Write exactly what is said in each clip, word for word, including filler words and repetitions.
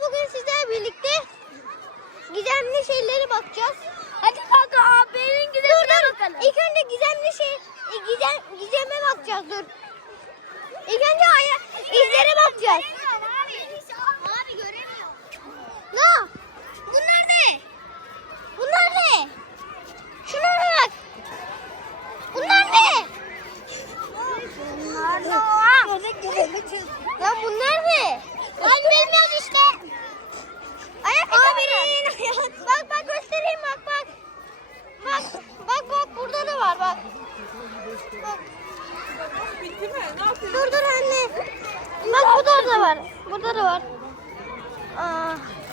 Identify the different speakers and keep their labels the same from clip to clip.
Speaker 1: bugün sizlerle birlikte gizemli şeylere bakacağız.
Speaker 2: Hadi kanka abinin gizemine bakalım.
Speaker 1: İlk önce gizemli şey, e, gizem, gizeme bakacağız dur. İlk önce aya, izlere bakacağız.
Speaker 2: Abi göremiyorum.
Speaker 1: Ne? Bunlar ne? Bunlar ne? Şunlara bak. Bunlar ne?
Speaker 2: Bunlar da o.
Speaker 1: Lan bunlar ne?
Speaker 2: Ben bilmiyorum işte.
Speaker 1: Ayak abinin. Bak bak göstereyim bak bak. Bak bak bak burada da var bak. Bak.
Speaker 3: Bitti mi? Ne yapıyorsun?
Speaker 1: Dur dur anne. Bak burada da var. Burada da var. Aa.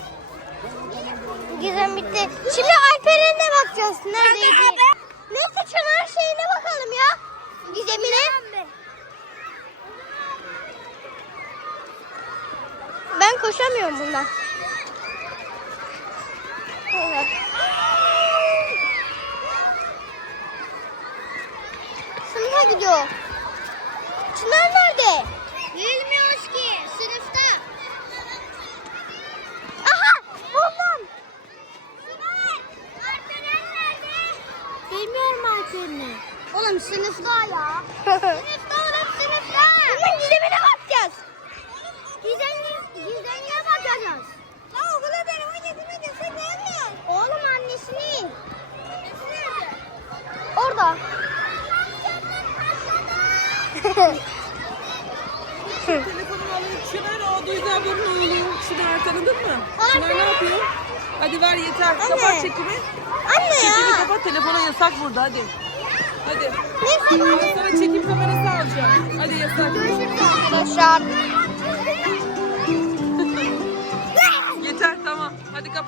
Speaker 1: Gizem bitti. Şimdi Alperen'e bakacağız. Neredeydi? Neyse Çınar şeyine bakalım ya. Gizemine. Ben koşamıyorum bundan. Evet. Sınıfa gidiyor. Çınar nerede?
Speaker 2: Bilmiyoruz ki sınıfta.
Speaker 1: Aha! Buldum.
Speaker 2: Bilmiyorum Alper'ini.
Speaker 1: Oğlum sınıfta ya. Sınıfta oğlum sınıfta. Bunun gizemine bakacağız.
Speaker 2: Gizemli, gizemliye bakacağız.
Speaker 1: Ya okula benim annesime gelse gelmiyor. Oğlum annesini. Orada.
Speaker 3: Telefonumu alayım. Çınar o Duygu ablanın oğlu. Çınar tanıdın mı?
Speaker 1: Anne.
Speaker 3: Çınar ne yapıyor? Hadi ver yeter.
Speaker 1: Anne.
Speaker 3: Kapat çekimi.
Speaker 1: Anne
Speaker 3: Çekimi
Speaker 1: ya.
Speaker 3: kapat. Telefona yasak burada hadi. Hadi.
Speaker 1: Neyse
Speaker 3: Ben sana çekim kamerası alacağım. Hadi yasak.
Speaker 1: görüşürüz arkadaşlar.
Speaker 3: Yeter tamam. Hadi kapat.